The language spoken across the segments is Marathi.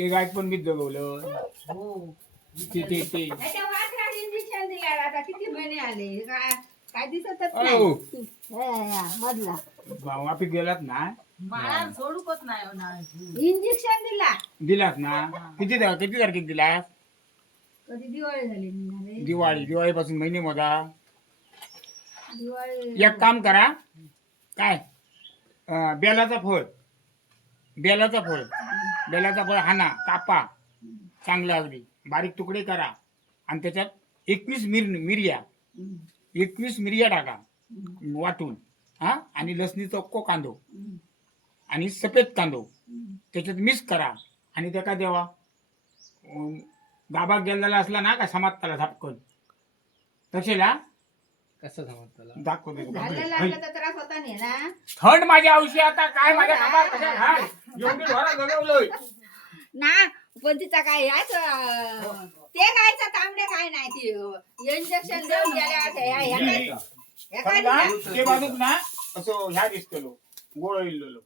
ते गाय पण मीच जगवलं. हो. ते ते ते त्याच्या वासराला इंजेक्शन दिल्यावर आता किती महिने आले काय काय दिसतच अहो. नाही. मधला वापी गेलात ना बाळा सोडूकच नाही होणार. इंजेक्शन दिला. दिलात ना किती तारखेत दिलास? कधी दिवाळी झाली निघाले. दिवाळीपासून महिने मोजा. दिवाळी एक काम करा काय बेलाचा फळ हाना कापा चांगला अगदी बारीक तुकडे करा आणि त्याच्यात 21 मिरया टाका वाटून हा आणि लसणीचा अक्को कांदो आणि सफेद कांदो त्याच्यात मिक्स करा आणि त्याका देवा गाबा गेलेला असला ना का समाप्ताला झापकन तसेला कसं समजतं दाखवतो झालेला आपला तर त्रास होता नाही ना. थंड माझ्या औषधी आता काय माझ्या कामात कशा घाल एवढी ढोरा जगवलोय ना पण तिचा काय ते गायचा तांबडे काय नाही ती इंजेक्शन देऊन गेल्या ते बाजूक ना असं ह्या दिसतलो गोळ इल्लो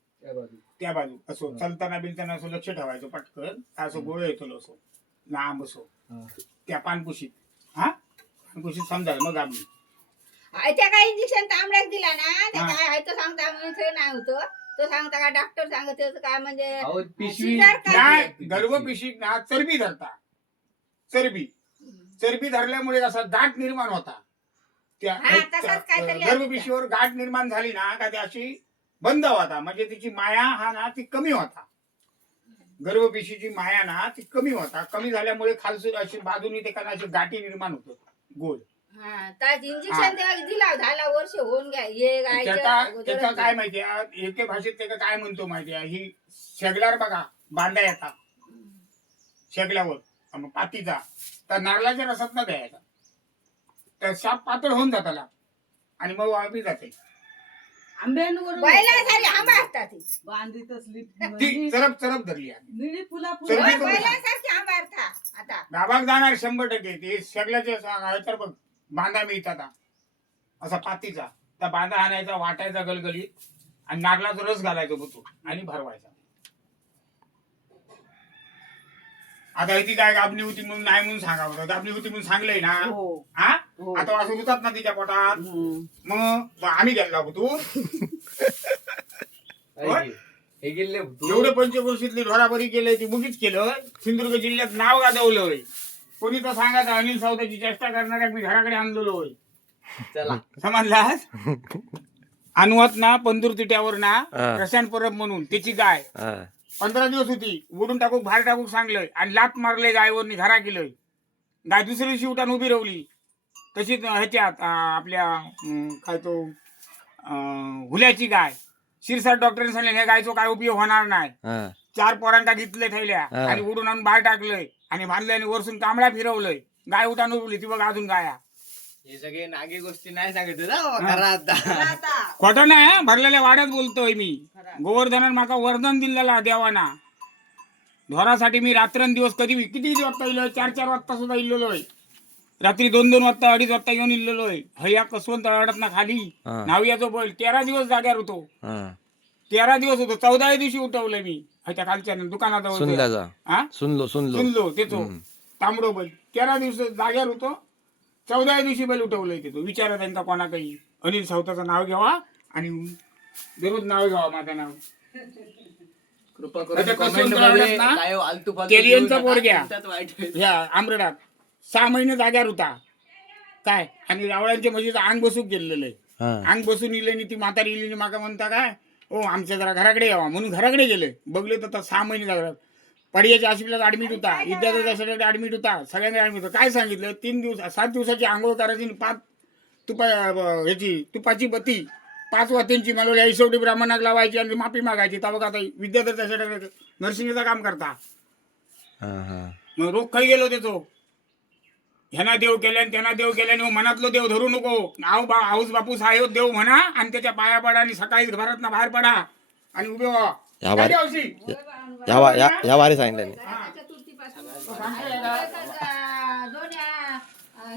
त्या बाजू असं चलताना बिलताना असं लक्ष ठेवायचं पटकन असं गोळ येतो असं लांब असो त्या पानपुशीत हा पानपुशीत समजायला मग आम्ही त्या काय इंजेक्शन तांबड्याक दिला ना ते काय आहे तो सांगता नाही होतं तो सांगता का डॉक्टर सांगत होतं काय म्हणजे शिजार काय? नाही गर्भपिशीत ना चरबी धरता चरबी धरल्यामुळे असा गाठ निर्माण होता त्या हा, तसंच काहीतरी आहे. गर्भपिशीवर गाठ निर्माण झाली ना का ती अशी बंद होता म्हणजे तिची माया हा ना ती कमी होता गर्भपिशीची माया ना ती कमी होता कमी झाल्यामुळे खालसून अशी बाजूनी ते अशी गाठी निर्माण होत गोल हा तर इंजेक्शन दिला झाला वर्ष होऊन घ्या हे त्याचा काय माहितीये एके भाषेत त्याला काय म्हणतो माहितीये ही शेगल्यावर बघा बांधा येतात शेगल्यावर पातीचा तर नारळाच्या रसात न द्यायचा तर साप पातळ होऊन जाताला आणि मग वाळवी जाते आंब्यांवर बैलासारखी आंबा असतात ती. बांधित असली ती चरप धरली आहे निळी फुला चरबी होय, करून बैलासारखी आंबा असतात आता गावात जाणार 100% ते शेगल्याचे तर बघ बांधा मिळतात असा पातीचा त्या बांधा आणायचा वाटायचा गलगलीत आणि नारळाचा रस घालायचा होतो आणि भरवायचा आता ती काय गाबणी होती म्हणून नाही म्हणून सांगावं गाबणी होती म्हणून सांगलंय ना हा आता असं होतात ना तिच्या पोटात मग आम्ही गेला होतो हे गेले एवढे पंचवर्षीतली ढोराबरी केलंय ती मुगीच केलं सिंधुदुर्ग जिल्ह्यात नाव गाजवलंय कोणी तर सांगायचं अनिल सावताची चेष्टा करणाऱ्या मी घराकडे आणलेलो होय चला समजलास अनुवत ना पंदूर तिट्यावर ना प्रशांत परब म्हणून त्याची गाय 15 दिवस होती ओढून टाकूक बाहेर टाकूक सांगलंय आणि लात मारले गायवर घरा केलंय गाय दुसऱ्या दिवशी उठान उभी रवली तशीच ह्याच्यात आपल्या काय तो हुल्याची गाय शिरसाट डॉक्टरने सांगितलं ह्या गायचा काय उपयोग होणार नाही 4 पोरांका घेतले थैल्या आणि उडून आणून बाहेर टाकलंय आणि बांधलंय आणि वरसून कांबळा फिरवलंय गाय उठान उभली ती बघ अजून गाया हे सगळे नागे गोष्टी नाही सांगितलं ना घरात आता खोटं नाही भरलेल्या वाड्यात बोलतोय मी गोवर्धनानं माका वरदान दिलेला देवाना ढोरासाठी मी रात्रंदिवस किती वाजता इलोय 4 वाजता सुद्धा इल्लोय रात्री 2 वाजता 2:30 वाजता येऊन इल्लोय हया कसवंत तळाडात ना खाली नावियाचो बैल 13 दिवस जाग्यावर होतो 13 दिवस होतो 14व्या दिवशी उठवलंय मी ह्याच्या खालच्या दुकानात सुनलो तेचो तांबडो बैल 13 दिवस जाग्यावर होतो 14व्या दिवशी बैल उठवलंय तेतो विचारा त्यांचा कोणा काही अनिल सावताचं नाव घ्यावा आणि दररोज नाव घ्यावा माझं नाव कृपा आता करून कसं comment तळाडात मध्ये ना, काय आलतू फालतू केलियनचा देऊ नका. पोरग्या. तुमच्यात वाईट होईल. ह्या आमरडात 6 महिने जाग्यावर होता काय आणि रावळ्यांच्या म्हशीचं अंग बसूक गेलेलं आहे अंग बसून इले ती म्हातारी इली माका म्हणता काय ओ आमच्या जरा घराकडे यावा म्हणून घराकडे गेले बघले तर 6 महिने जागा पडियाच्या हॉस्पिटलात ऍडमिट होता विद्यार्थ्यासाठी ऍडमिट होता सगळ्यांना ऍडमिट होता काय सांगितलं 7 दिवसाची आंघोळ करायची 5 ह्याची तुपाची बत्ती 5 वात्यांची मला शेवटी ब्राह्मणाक लावायची आणि माफी मागायची तर बघा आता विद्यार्थ्यासाठी नर्सिंगचं काम करता मग रोग खाई गेलो त्याचो ह्यांना देव केल्याने त्यांना देव केल्याने मनातलो देव धरू नको हाऊस बापूस हायो देव म्हणा आणि त्याच्या पाया पडा आणि सकाळी घरात ना बाहेर पडा आणि उभे व्हा या वारी सांगितलं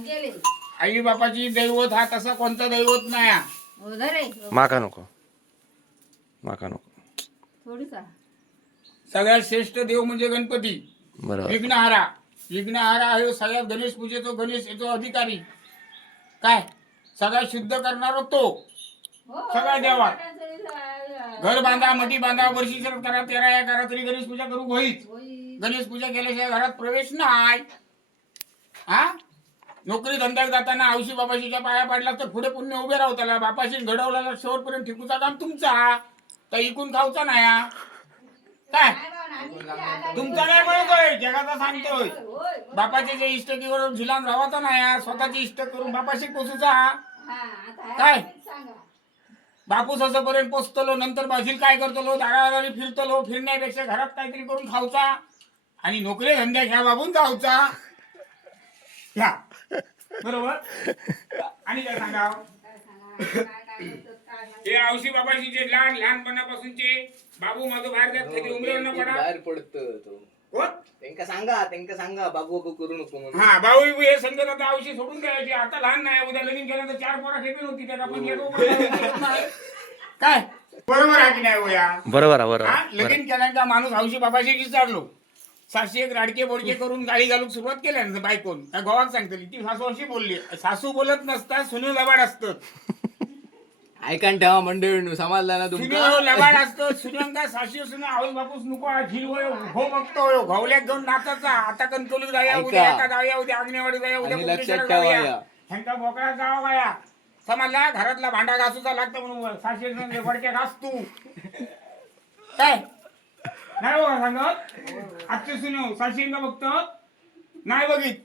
गेले आई बापाची दैवत हा तसा कोणता दैवत नाही माका नको थोडी का सगळ्यात श्रेष्ठ देव म्हणजे गणपती. बरोबर. विघ्नहारा हे सगळ्यात गणेश पूजेचो गणेश येतो अधिकारी. काय सगळ्यात शुद्ध करणारा तो. सगळ्या देवा घर बांधा, मठी बांधा, वर्षी शरद करा, 13 करा, तरी गणेश पूजा करू होईच. गणेश पूजा केल्याशिवाय घरात प्रवेश नाही. हा नोकरी धंद्यात जाताना आवशी बाबाशीच्या पाया पाडला तर पुढे पुण्य उभे राहू त्याला. बापाशी घडवला शेवटपर्यंत ठिकूचा काम तुमचा, तर इकून खाऊचा नाही. काय तुमचा नाही म्हणतोय, जगाचा सांगतोय. बापाचे जे इष्ट करून झिलान राहायचा नाही, स्वतःचे इष्ट करून बापाशी पोचूचा. काय बापूस असंपर्यंत पोचतलो, नंतर बाजील काय करतलो, दारादारी फिरतलो. फिरण्यापेक्षा घरात काहीतरी करून खाऊचा आणि नोकरी धंद्या घ्या बाबून जाऊचा. घ्या बरोबर. आणि काय सांगा हे आवशी बाबाशीचे लहानपणापासूनचे बाबू माझं बाहेर जात कधी उमरेल न पडा बाहेर पडतो. त्यांका सांगा बाबू बाबू करू नको म्हणून. हा भाऊ हे संगत आता आवशी सोडून द्यायची. आता लहान नाही, उद्या लगीन केलं तर 4 पोरा ठेपेल होती त्याला. पण काय बरोबर आहे की नाही होया? बरोबर आहे, बरोबर. लगीन केल्यानंतर माणूस आवशी बाबाशी विचारलो. सासू एक राडके बोडके करून गाडी घालून सुरुवात केल्यानंतर बायकोन त्या गोवात सांगतली. ती सासू अशी बोलली, सासू बोलत नसतात, सुनू लबाड असतं. ऐकान ठेवा मंडळी, समजला ना सुनू तुमका. लबाड असतं. सुनंका सासू सुन आवस बापूस नको झील हो बघतो घवल्यात घेऊन नाचाचा. आता कणकवलीत जाऊया, उद्या आता जाऊया, उद्या आग्नेवाडी जाऊया, उद्या आणि कुंभेश्वराला लक्षात ठेवा जाऊया. या. ह्यांचा बोकळा जावा गाया. समजला घरातला भांडा घासूचा लागतं म्हणून सासू वडक्या घास तू. काय नाही बघा सांगत आजचे सुनो साशींना बघतो नाही बघित.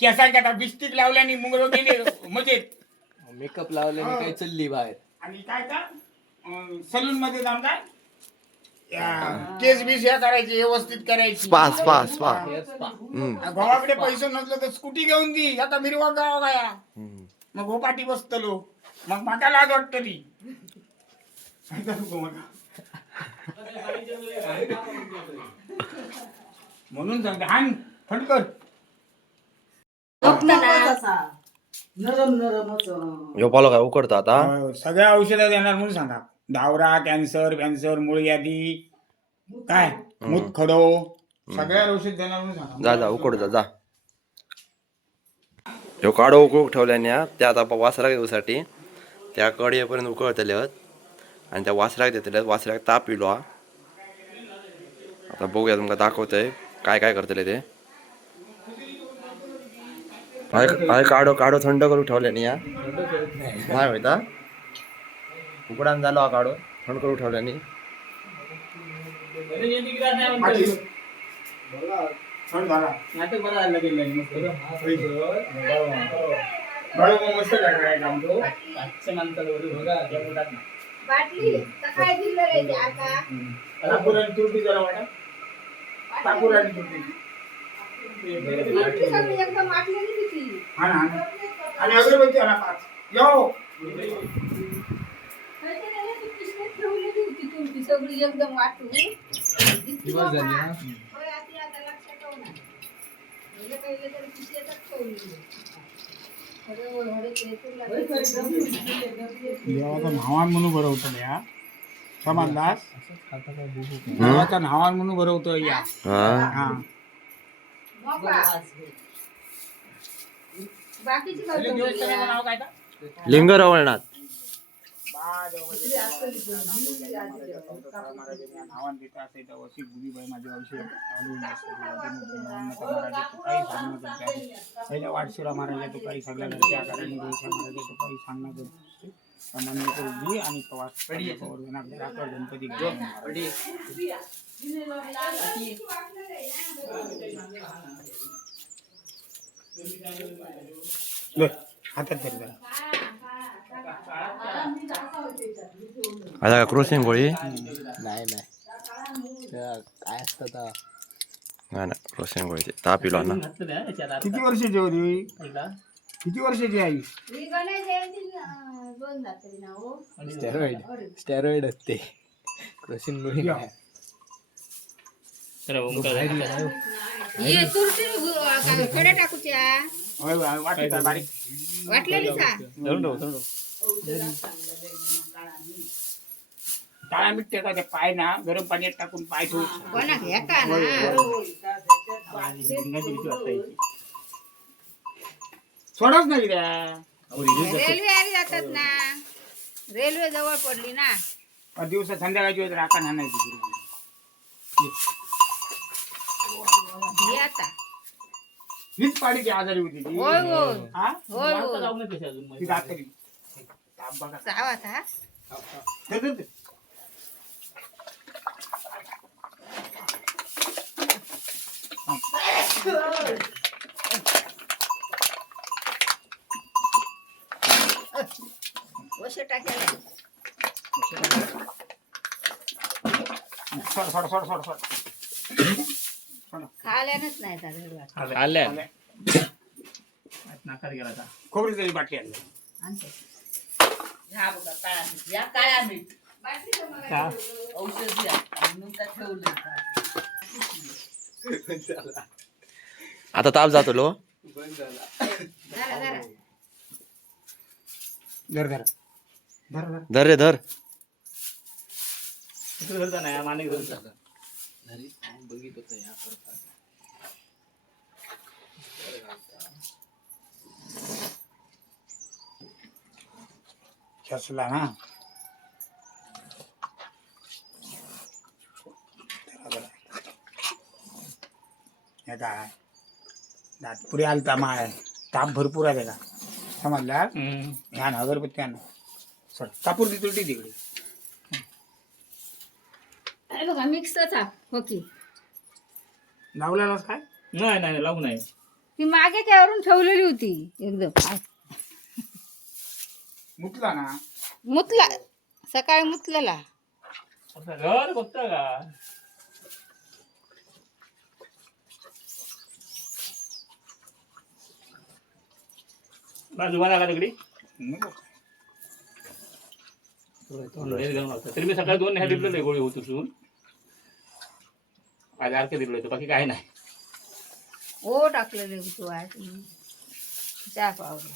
केसांच्या आता बिस्टिक लावल्याने मुंगरो गेले मजेत. मेकअप लावल्याने काय चालली बाहेर. आणि काय का सलून मध्ये जाऊन काय केस बीस ह्या करायची, व्यवस्थित करायची. Spa spa spa. भावाकडे पैसे नसले तर स्कूटी घेऊन दी. आता मिरवा गावा गाया मग गोपाटी बसतलो. मग माका लाज वाटतली. म्हणून सांगते हान फटकर नरम नरमच. ह्यो पालो काय उकडतो आता. सगळ्या औषधात येणार म्हणून सांगा. डावरा, कॅन्सर, मूळ व्याधी, काय मूतखडो, सगळ्या औषध देणार म्हणून सांगा. जा उकड जा. ह्यो काढो उकळूक ठेवल्याने त्या आता वासराक येऊसाठी त्या कडीपर्यंत उकळतले आणि त्या वासराक देतले. वासराक ताप इलो. आता बघूया तुमका दाखवतोय काय काय करतले ते. काढो काढो थंड करून ठेवल्याने या नाही होता उकडान झालो. हा काढो थंड करून ठेवल्याने बाटली सकाळी दिलं रे आता. तुरटी जरा वाटा टाकूर आणि तुरटी. बाटली सगळी एकदम आटलेली होती. हा ना आणि अगरबत्ती आणा 5. यो ठेवलेली होती तुमची सगळी एकदम वाटून. दिवस झाले ना. होय, आता लक्षात ठेवणार. म्हणजे पहिले तरी पिशव्यातच ठेवलेली. देवाचं नावान म्हणून बरं होतं या समजलास. देवाचं नावान म्हणून बरं होतं या. हा बाकीची नाव काय लिंग रवळनाथ. नावान देता असे वशी गुरुबाई माझ्या औषध पहिल्या वाटशिरा महाराजा तो काही सगळ्या घरच्या आकाराने महाराजा तो काही सांगणार सामान्य करू आणि प्रवास गणपती हातात तरी आता क्रॉसिंग गोळी नाही काय असतं नाही क्रॉसिंग गोळी ताप इलो ना. किती वर्षाची होती? किती वर्षाची आई? स्टेरॉइड असते. क्रॉसिंग गोळी थोड्या टाकूच्या बारीक वाटलेली सा. काळा मीठ ते काय पाय ना गरम पाण्यात टाकून पाय ठेवू कोणा घ्या का ना सोडच नाही द्या रेल्वे आली जातात ना रेल्वे जवळ पडली ना दिवसा संध्याकाळची वेळ राखा आणायची ही आता हीच पाडीची आजारी होती ती. होय होय हा? होय होय ती रात्री ताप बघा. जाव आता धर, धर, धर. वश टाकायला सोड सोड सोड सोड सोड खाल्यानच नाही आता रेल्वे आल्या खोबरी तरी बाटली आणली आणते ह्या बघा काळा मीठ या काळ्या मीठ हा. औषधी आहे नुसतं ठेवलं आता ताप जातो लो बंद झाला जरा जरा धर धर धर धर धर रे धर बघित होत या खेचला ना हे काय दात पुढे आलता माळ ताप भरपूर आहे त्याला समजला ह्या ना अगरबत्ती आण सर कापूर ती तुलटी तिकडे अरे बघा मिक्सच हो की लावलेलाच काय नाही नाही लावू नाही ती मागे त्यावरून ठेवलेली होती एकदम मुतला ना मुतला सकाळी मुतलेला घर बघता का बाजू मला का तिकडे नको. तरी मी सकाळी 2 ह्या दिलेलं गोळी होत उचलून आज आरके दिलं होतं बाकी काय नाही ओ टाकलेले तू आहे चहा पावडर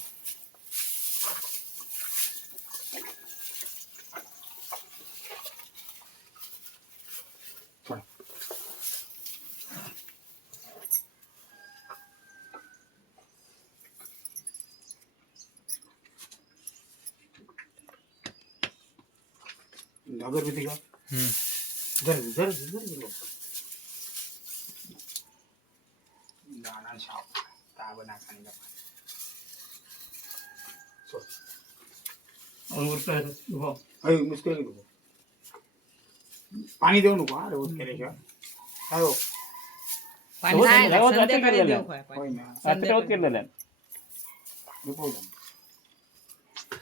अगरबत्ती का धर धर धर धर गाणं शाप ताब नाकाने गप्पा. सोड. अय, मुश्किल आहे तुझं. पाणी देऊ नको हा रोज केल्याशिवाय काय हो पाणी नाही ना, रोज रात्री संध्याकाळी केलेलं. देऊ काय पाणी. होय ना रात्री ठेवत केलेलं आहे. झोपवू द्या.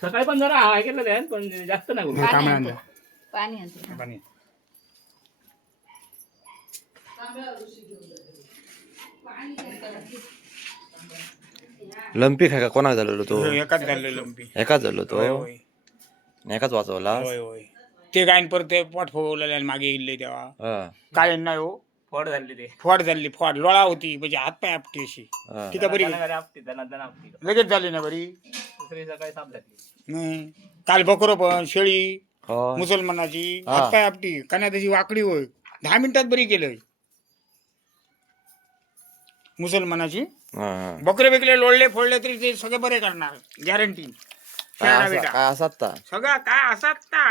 सकाळी पण जरा हाय केलेलं आहे पण जास्त नाही हे कामं आणलं. पाणी आणते पाणी लंपी खाय का कोणाक झालेलो तो एकाच झालेलं लंपी एकाच झालो तो होय होय एकाच वाचवला होय होय ते गायन परत ते पोट फुगवलेलं आणि मागे गेले तेव्हा हा काय नाही हो फड झाली ते फॉड झाली फॉड लोळा होती म्हणजे हातपाय आपटी अशी हा. ती का बरी आपटी दना आपटी लगेच झाली ना बरी दुसरी सकाळी साप लागली नाही. काल बकरो पण शेळी होय. मुसलमानाची हा. हातपाय आपटी कन्या त्याची वाकडी होय 10 मिनिटात बरी केलं मुसलमानाची हा, हा. बकरे बिकरे लोळले फोडले तरी ते सगळे बरे करणार गॅरंटी काय असात ता सगळं काय असाच का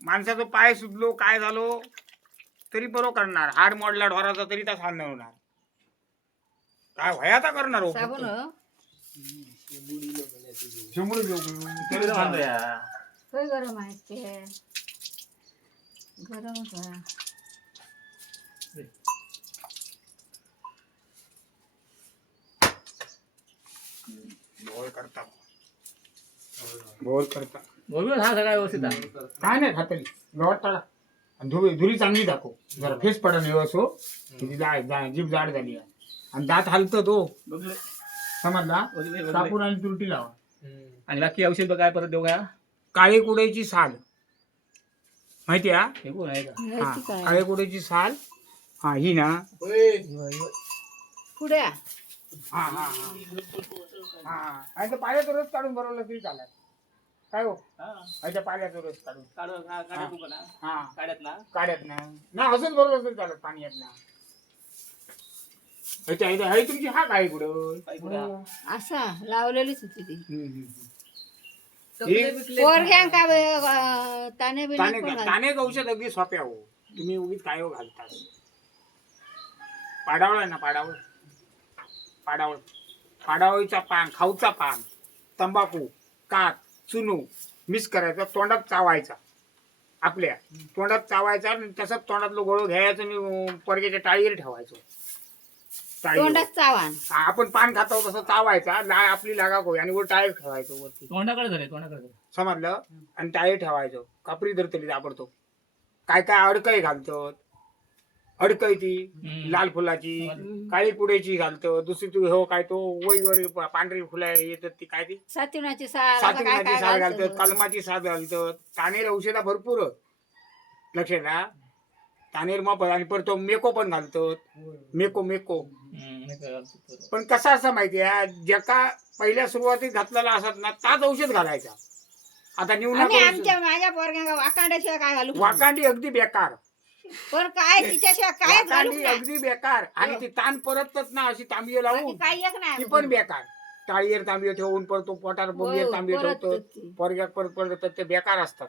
माणसाचा पाय सुजलो काय झालो तरी बरो करणार हाड मोडला ढोराचा तरी त्या हाल नाही होणार काय भयाता करणार हो साबण हो. शंभर तरी तर म्हणतो या. होय गरम आहे ते गरमच आहे. बोल करता बोल करता बोलून हा सगळा व्यवस्थित आहे. काय नाही खातली गवत टाळा आणि धुरी चांगली दाखव जरा फेस पडा नाही असो किती जीभ जाड झाली आहे आणि दात हालतो तो बघलं. समजला बघलं. कापूर आणि तुरटी लावा आणि बाकी औषध काय परत देऊ का काळे कुड्याची साल माहिती आहे हे कोण आहे का हा माहिती काय? काळे कुड्याची साल हा ही ना पुढ्या हा हा हा हा आणि पाण्याचा रस काढून भरवलं तरी चालेल काय हो हा. ह्याच्या पाण्याचा रस काढून काढत तू पण हा. हा काढत ना काढत ना असंच बरोबर असेल चालत पाणी येत ना ह्याच्या इथे आहे तुमची हा काय कुठं काय कुठं हा? असा लावलेलीच होती ती हम्म. पोरग्यां का ताने बिने ताने पण ताने औषध अगदी सोप्या हो तुम्ही उगीच काय हो घालता पाडावळ आहे ना पाडावळ पाडावळ पाडावळीचा पान खाऊचा पान तंबाखू कात चुनू मिक्स करायचा तोंडात चावायचा आपल्या तोंडात चावायचा आणि तसंच तोंडातलं गोळं घ्यायचं आणि पोरग्याच्या टाळीवर ठेवायचं टाळीवर. तोंडात चावान आपण पान खातो तसं चावायचा आपली लागा होई आणि वर टाळीवर ठेवायचं वरती तोंडाकडे धरे तोंडाकडे धरे. समजलं आणि टाळी ठेवायचं कापरी धरतली दाबडतो काय काय अडकई घालतो अडकई ती हम्म. लाल फुलाची काळी पुड्याची घालतो दुसरी तू हो काय तो वईवर पांढरी फुला येतात ती काय ती सातीनाची साल आता काय सातवीची काय साल घालतात घालतं. कलमाची साल घालतात तानेर औषधा भरपूर लक्षात ना तानेर मग आणि परत तो मेको पण घालतात मेको मेको नाही का घालतो. पण कसा असं माहिती आहे ज्याका पहिल्या सुरुवातीत घातलेला असत ना ताच औषध घालायचा आता निवडा आणि आमच्या माझ्या पोरग्या वाकांड्याशिवाय काय घालू वाकांडी अगदी बेकार पण काय तिच्याशिवाय कायच घालू वाकांडी अगदी बेकार आणि ती ताण परतच ना अशी तांबी लावून काय एक नाही ती पण बेकार टाळीवर तांबी ठेवून परत तो पोटार बोंबीवर तांबी परत ठेवतो ती. पोरग्यात परत परत ते बेकार असतात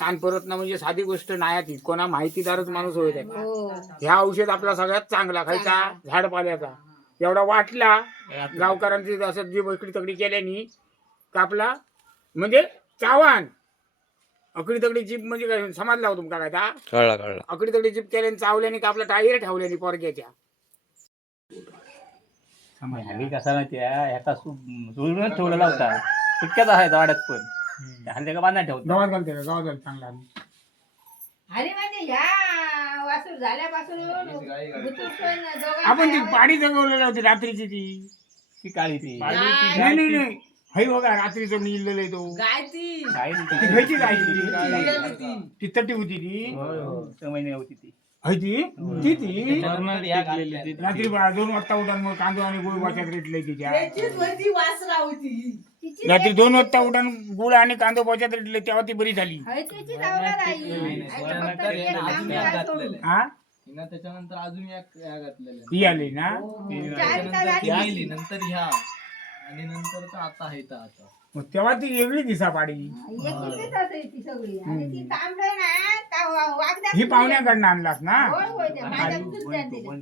ताण परत ना म्हणजे साधी गोष्ट नाही ती कोणा माहितीदारच माणूस होत आहे हो ह्या औषध आपला सगळ्यात चांगला खायचा झाडपाल्याचा एवढा वाटला गावकऱ्यांची असं जी इकडी तकडी केल्यानी कापला म्हणजे चावान अकडी तकडी जीप म्हणजे काय समजला हो तुमका काय ता कळला कळला अकडी तकडी जीप केल्याने चावल्याने कापला टायर ठेवल्याने पोरग्याच्या हल्ली कसा माहिती ह्याचा जुळूनच ठेवलेला होता इतक्याच आहे वाड्यात पण हल्ली का बांधा ठेवतो गावात घालते का गावात घाल चांगला अरे म्हणजे ह्या वासूर झाल्यापासून गुतून दोघांना आपण ती पाडी जगवलेली होती रात्रीची ती ती काळी ती नाही नाही नाही हई बघा रात्रीचं मी इल्लेलं तो गाय ती काळी ती. ती घ्यायची काय लिहिलेली ती. ती तटी होती ती होय, होय. महिने होती ती हई ती ती ती ह्या घातलेली ती. रात्री 2 वाजता उठान मग कांदो आणि गुळ वाच्यात रेटलंय तिच्या त्याचीच होती वासरा होती तिची रात्री 2 वाजता उठान गुळ आणि कांदो पोच्यात रेटले तेव्हा ती बरी झाली हय तिची लावणार आई आईचं फक्त ते काम काय सोडून. हा हिनं त्याच्यानंतर अजून एक ह्या घातलेल्या ती आली ना चार तास ती आधी. गेली नंतर ह्या आणि नंतर तर आता आहे तर आता मग तेव्हा ती वेगळी दिसा पाडी एकटीच असेल ती सगळी आणि ती तांबडं ना त्या वागद्यात ही पाहुण्याकडनं आणलास ना होय होय त्या माझ्या दूध द्या दिलं.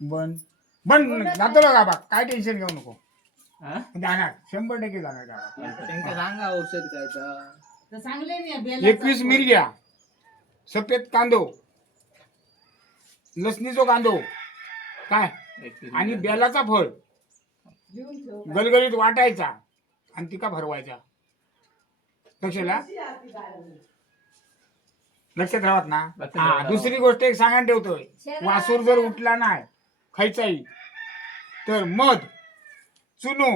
बंद बन जातो का बा काय टेन्शन घेऊ नको हा? जाणार 100% जाणार गावात. त्यांना सांगा औषध खायचा तर सांगले मी बेलाचं 21 मिरग्या सफेद कांदो लसणीचो कांदो काय आणि बेलाचा फळ लिहून ठेव. गलगलीत वाटायचा आणि तिका भरवायचा लक्षाला लक्षात राहत ना लक्षात हा राहत. दुसरी गोष्ट एक सांगायला ठेवतोय वासूर जर उठला नाही खायचाही तर मध चुनो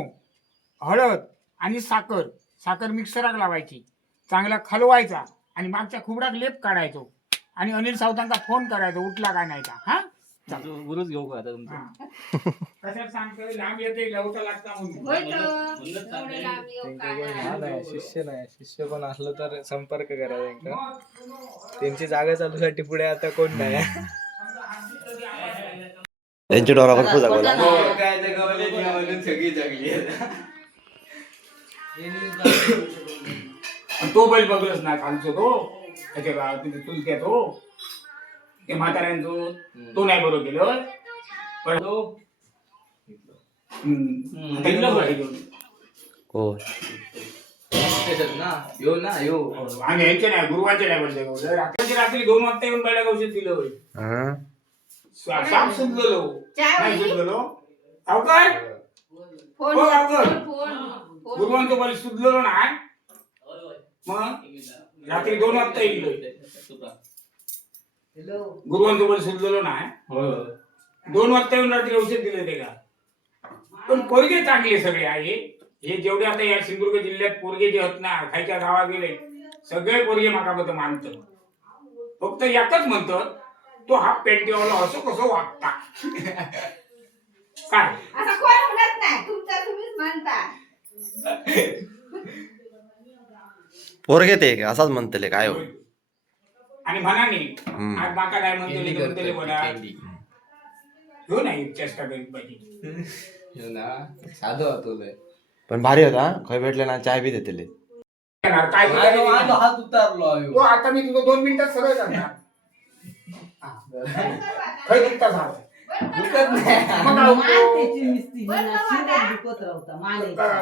हळद आणि साखर साखर मिक्सराक लावायची चांगला खलवायचा आणि मागच्या खुबडाक लेप काढायचो आणि अनिल सावतांचा फोन करायचा उठला काय नाही का हा गुरुच घेऊ का आता तुमचा कशात सांगतोय लांब येते लवकर लागता म्हणून होय तर. एवढं लांब येऊ काय नाही. शिष्य कोण असलं तर संपर्क करा त्यांचा त्यांची जागा चालूसाठी पुढे आता कोण नाही यांची डोरा भरपूर जागवला सगळी जगली आणि तो बैल बघलच ना खालचो तो त्याच्या गावात तिथे चुलत्या तो ते म्हाताऱ्यांचो तो नाही बरोबर केलं पण तो आता गेलो बा घेऊन. हो ना यो ना यो आणि ह्यांचे नाही गुरुवारचे नाही बोलते रात्री 2 वाजता येऊन बैला औषध दिलं होय हा साप सुटलेलो चहा नाही होई? सुटलेलो अवघड फोन हो, अवघड. फोन फोन गुरुवारचं बैल सुटलेलो नाही मग रात्री 2 वाजता येईल गुरुवारचं बैल सुटलेलो नाही 2 वाजता येऊन रात्री औषध दिलं ते का पण पोरगे चांगले सगळे आहे हे जेवढे आता या सिंधुदुर्ग जिल्ह्यात पोरगे जे आहेत ना खायच्या गावात गेले सगळे पोरगे मागाबद्दल मानतात फक्त यातच म्हणतात तो हा पेंटीवाला असं कसं वागता काय असं कोण म्हणत नाही तुमचं तुम्हीच म्हणता पोरगे ते असाच म्हणतले काय हो. आणि म्हणा नाही हम्म. आज माका काय म्हणतो केली म्हणतले करतात, बोला केली. हो नाही चेष्टा करीत पाहिजे ह्यो ना साधं होतो लय. पण भारी होता खय भेटले ना चाय बी देतले. काय माझा हात उतारलो आहे. तो आता मी तुझं 2 मिनिटात सरळ करणार खय दुखता झालं दुखत नाही. मग काय उपयोग?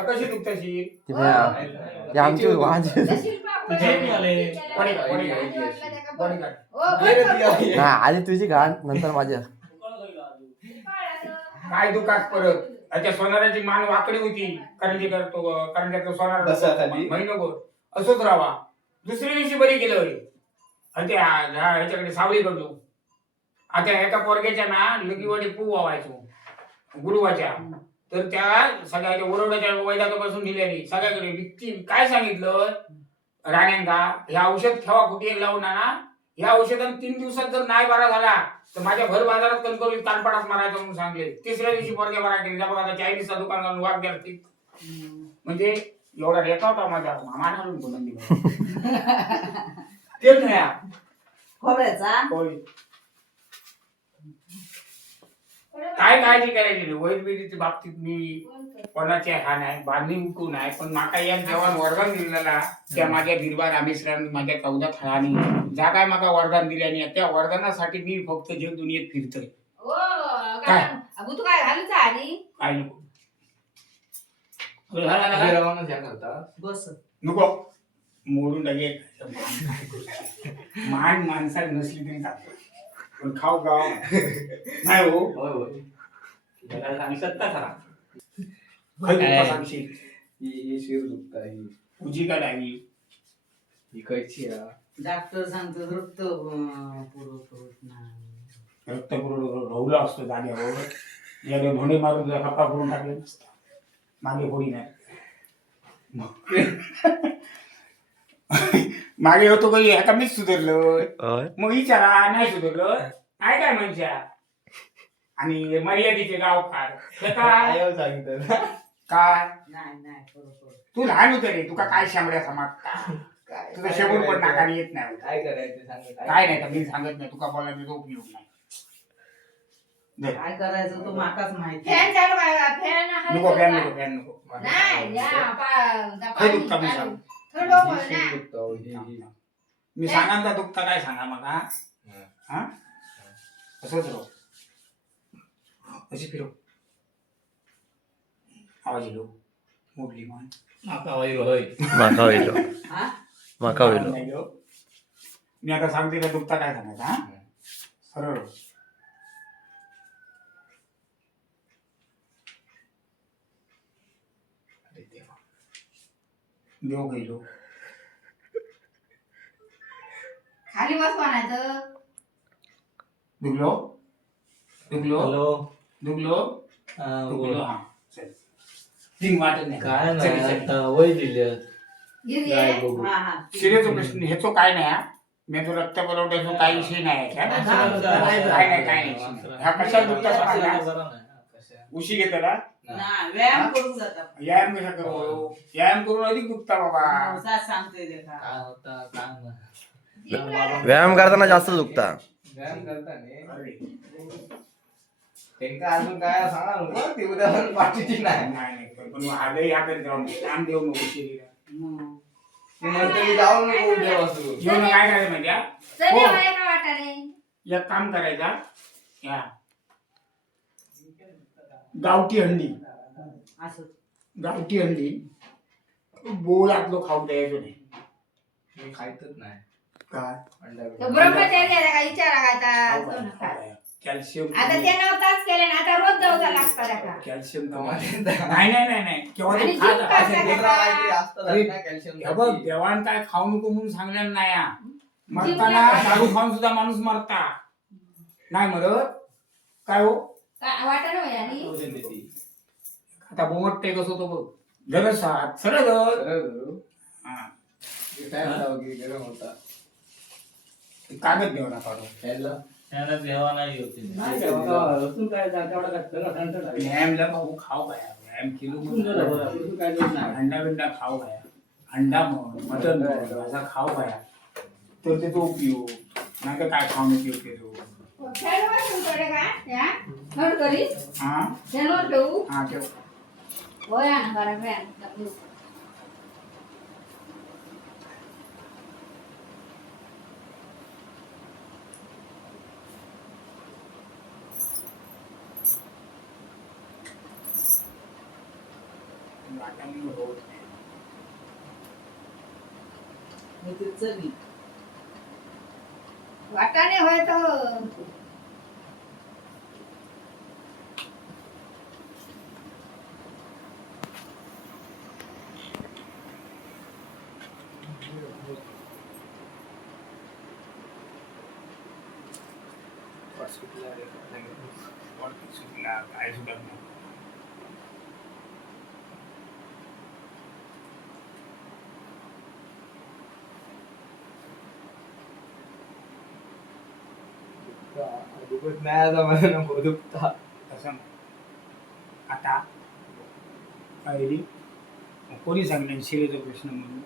कशी दुखताशी ते आमची वाज ना आधी तुझी घाण नंतर माझ्या. काय दुखात परत त्या सोनाराची मान वाकडी होती कारण की करतो कारण त्याचं सोनार बसा खाली. नको असंच राहावा. दुसऱ्या दिवशी बरी केलं होय. आणि त्या ह्याच्याकडे सावळी कडलो आता एका पोरग्याच्या ना लगीवाडी पू वावायचो गुरुवाच्या तर त्या सगळ्या ओरवड्याच्या वैदाकापासून दिल्याने सगळ्याकडे व्यक्ती काय सांगितलं राण्यांका हे औषध ठेवा कुठे लावून ना या औषधाने 3 दिवसात जर नाही बरा झाला तर माझ्या भर बाजारात कणकवलीत कानपाडात मारायचं म्हणून सांगले. तिसऱ्या दिवशी पोरग्या बरा केली बघा आता चायनीजचा दुकान घालून वाघ द्या म्हणजे एवढा रेखा होता माझा मामा घालून तो नंदी तेच नाही खोबऱ्याचा होय. काय काळजी करायची नाही वैद्यवेदीच्या बाबतीत मी कोणाचे हा नाही बांधणी उठू नाही पण माका या जेवण वरदान दिलेला त्या माझ्या बिरबा रामेश्वरांनी माझ्या 14 थळांनी ज्या काय माका वरदान दिल्याने त्या वरदानासाठी मी फक्त जग दुनियेत फिरतोय. तू काय घालूच आणि काय नको रवाना झाला होता. बस नको मोडून टाके मान माणसात नसली तरी चालतं पण खाऊ गाव नाही हो होय होय जगाला सांग सत्ता खरा खरं तुला सांगशील ही शिर दुखता ही. तुझी का डावी ही कैची हा. डॉक्टर सांगतो रक्त पुरवत नाही. रक्तपुरवठा रवला असतो जाग्यावर या धोंडे मारून हप्पा करून टाकले नसता मागे होई नाही मागे होतो काही ह्या मीच सुधारलं मग विचारा नाही सुधारलं काय काय म्हणच्या आणि मर्यादेचे गाव काय आयो सांगितलं. काय नाही नाही बरोबर. तू लहान होत रे तुका काय शामड्या समाजता तुझा शेवट पण नाकाने येत नाही काय करायचं सांगत काय नाही का मी सांगत नाही तुका बोलायला तुझा उपयोग नाही काय करायचं तो माकाच माहिती. फॅन चालू काय फॅन नको फॅन नको फॅन नको नाही या काय दुखता मी सांग थंड होय ना मी सांगा ना दुखता काय सांगा मग हा असंच राहू अशी फिरव आवाज येलो मोडली मान माका होय होय माका होईल हा माका होईल. नाही गं. मी आता सांगते का दुखता काय सांगायचं हा सरळ देव गेलो खाली बस म्हणायचं दुखलो दुखलो हॅलो दुखलो दुखलो हा चल तीन वाटत नाही काय चल, नाही चल. आता वय दिले गिरी काय आहे. बघू. हा हा सिरियस प्रश्न ह्याचो काय नाही हा मी तो रक्त पुरवठ्याचो काही विषय नाही आहे. काय नाही हा कशाला दुखता सांगा उशी घेतला नाही व्यायाम करून जातात. व्यायाम कसा करू व्यायाम करून अधिक दुखता बाबा नवसात सांगतोय ते का. काय होता काय नाही. व्यायाम करताना जास्त दुखता. व्यायाम करताना अरे त्यांना अजून काय सांगा नको ती उद्या पण पाठीची नाही. नाही पण आजही या करीत राहून काम देऊ नको शरीरात मग. ती म्हणते मी जाऊन नको उद्या बसू. जेवण काय करायचं माहिती आहे? चल हो. बाया का वाटाणे एक काम करायचा या गावठी हंडी असं गावठी हंडी बोल आपलं खाऊन द्यायचो नाही मी खायचंच नाही काय अंडा तो ब्रह्मचारी आहे का विचारा का आता कॅल्शियम आता ते नव्हताच केले ना आता रोज जाऊचा लागता त्याका कॅल्शियम नाही नाही केव्हा आणि तू खा जिम जा. करता असं का? काहीतरी असतं अरे, ना कॅल्शियम हे बघ देवान काय खाऊ नको म्हणून सांगलेलं नाही हा. मरताना दारू खाऊन सुद्धा माणूस मरता नाही मरत काय हो वाटाणे होय आणि आता बोमट कसं होतो बघ जरस हात सरळ धर. हा. गरम होता ते कागद घेऊ नका काढून. खायला त्याला जेव्हा नाही होते नाही नाही जेवता. रसून काय तेवढा काय सगळं थंड झालं. व्यायामला भाऊ खाऊ काय व्यायाम केलो रसून काय दोष नाही. अंडा बिंडा खाऊ काय अंडा म्हण मटन म्हण असा खाऊ खाया तर त्याचा उपयोग नाही तर काय खाऊन उपयोग त्याचो खेळवा तुमच्याकडे काय या हळ करी हा खेळवर ठेवू हा ठेव होय ना बरोबर आहे वाटाणे होत नाही. वाटाणे होय तो सुटला काय सुटत नाही दुखत नाही आता मला नको दुखता. तसं नाही. आता पहिली कोणी सांगणार शिरेचा प्रश्न म्हणून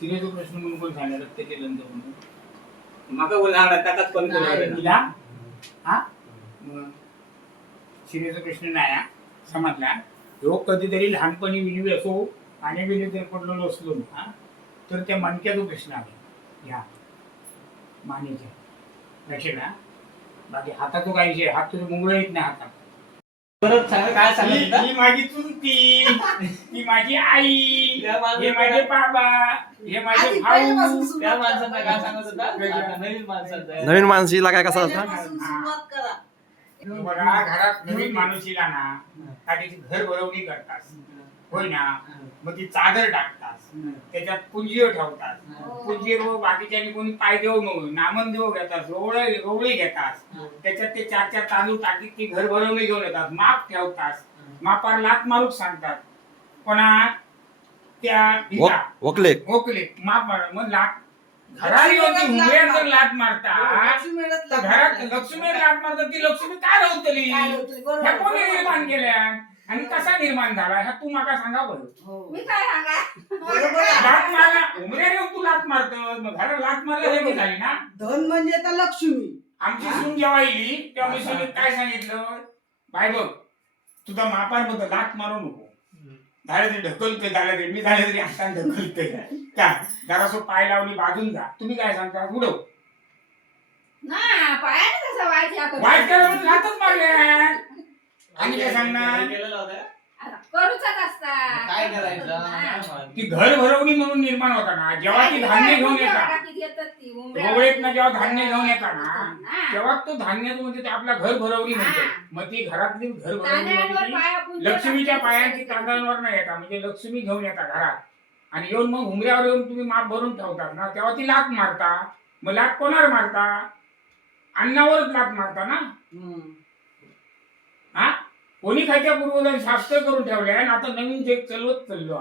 शिरेचा प्रश्न म्हणून कोण सांगणार रक्ताचे लंज म्हणून माका बोल सांगणार ताकाच फोन केला तिला हा मग शिरेचा प्रश्न नाही हा समजला ह्यो कधीतरी लहानपणी विजवी असो आणि विजय पडलेलो असलो ना तर त्या मणक्याचा प्रश्न आहे ह्या मानेच्या लक्षात ना बाकी हाताचं काही विषय हात तुझं मुंगळ येत नाही हातात परत सांगा काय सांगितलं ही माझी चुलती ही माझी आई त्या माणसाला- हे माझे बाबा हे माझे भाऊ त्या माणसांना काय सांगत होता आता नवीन माणसाचं नवीन माणसीला काय कसा असता बघा घरात नवीन माणूस येला ना त्याची घर भरवणी करतात होय ना मग ती चादर टाकतात त्याच्यात पुंजीव ठेवतात पुंजीवर बाकीच्यानी कोणी पाय देऊ नको नामन देऊ घेतात रोवळे घेतात त्याच्यात ते 4-4 तांदूळ टाकीत ती घर भरवणी घेऊन येतात माप ठेवतात मापावर लात मारूक सांगतात कोणा त्या ओकले ओकले माप मार मग लात घरात येऊन ती हुंबऱ्यात जर लात मारतात तर घरात लक्ष्मी लात मारतात ती लक्ष्मी काय रवतली ह्या कोणी निर्माण केल्या आणि कसा निर्माण झाला ह्या तू माका सांगा बरं मी काय सांगा लात मारला उमऱ्या येऊन तू लात मारत मग घरात लात मारल्या हे झाली ना धन म्हणजे आता लक्ष्मी आमची सून जेव्हा येईल तेव्हा मी सून काय सांगितलं बाय बघ तुझा मापार बद्दल लात मारू नको झालं तरी ढकलतोय झालं तरी मी झालं तरी आता ढकलतोय काय जरासं पाय लावली बाजून जा तुम्ही काय सांगता उडव ना पायाने कसं व्हायचं वाईट केलं म्हणून लातच मारल्या आणि काय सांगणार करूच असता काय करायचं ती घर भरवणी म्हणून निर्माण होता ना जेव्हा ती धान्य घेऊन येतात रोवळेत ना जेव्हा धान्य घेऊन येतात ना तेव्हा तो धान्य म्हणजे ते आपला घर भरवणी म्हणतो मग ती घरातली घर भरवणी म्हणजे लक्ष्मीच्या पायांची तांदळांवर नाही येतात म्हणजे लक्ष्मी घेऊन येतात घरात आणि येऊन मग हुमऱ्यावर येऊन तुम्ही माप भरून ठेवतात ना तेव्हा ती लात मारता मग लात कोणावर मारता अन्नावरच लात मारता ना हा कोणी खायच्या पूर्वजांनी शास्त्र करून ठेवले आणि आता नवीन जग चालवत चाललो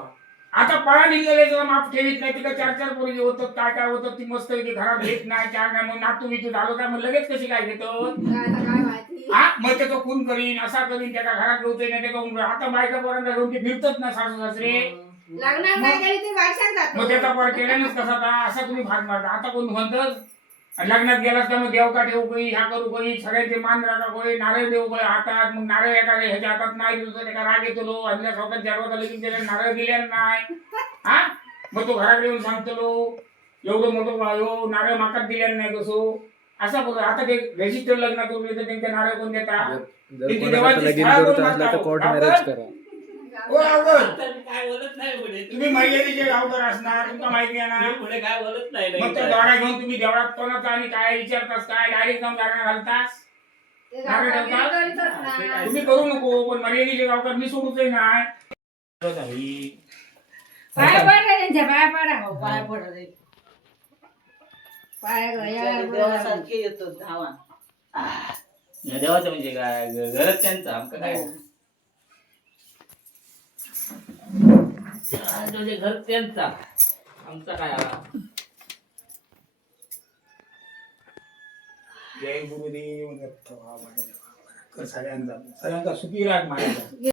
आता पळा निघलेले माप ठेवीत नाही तिला 4-4 पोरगी होतं काय होतं ती मस्त घरात घेत नाही 4 नाही मग नातू मी तू झालो काय मग लगेच कशी काय घेतो हा मग त्याचा खून करीन असा करीन त्याला घरात घेऊते नाही त्याचा आता बायका पर्यंत घेऊन ते फिरतच ना सासू सासरे मग त्याचा पर केल्यानंच कसा था असा तुम्ही भाग मारता आता कोण म्हणतच लग्नात गेलास का मग देवका ठेवू काही ह्या करू काही सगळ्यांचे मान राखा काही नारळ देऊ काही हातात मग नारळ एखाद्या ह्याच्या हातात नाही दिवसात एका राग येतो लो आणल्या स्वतः जन्मात लगीन केल्या नारळ दिल्या नाही हा मग तो घराकडे येऊन सांगतो एवढं मोठं नारळ माकात दिल्या नाही कसो असा बोलतो आता ते रजिस्टर लग्न करून येतं त्यांच्या नारळ कोण देतात काय बोलत नाही पुढे तुम्ही मर्यादेचे गावकर असणार तुमचा माहिती आहे ना पुढे काय बोलत नाही मग तो दोरा घेऊन तुम्ही देवळात कोणाचा आणि काय विचारतास काय डायरेक्ट जाऊन दारा घालतास तुम्ही करू नको पण मर्यादेचे गावकर मी सोडूच नाही पाया पडा त्यांच्या पाया पडा पाय पडत पाया येतो धावा देवाचं म्हणजे काय घरच त्यांचं आमचं काय म्हणजे घर त्यांचा आमचा काय आला जय गुरुदेव दत्त सगळ्यांचा सुखी राग मारायचा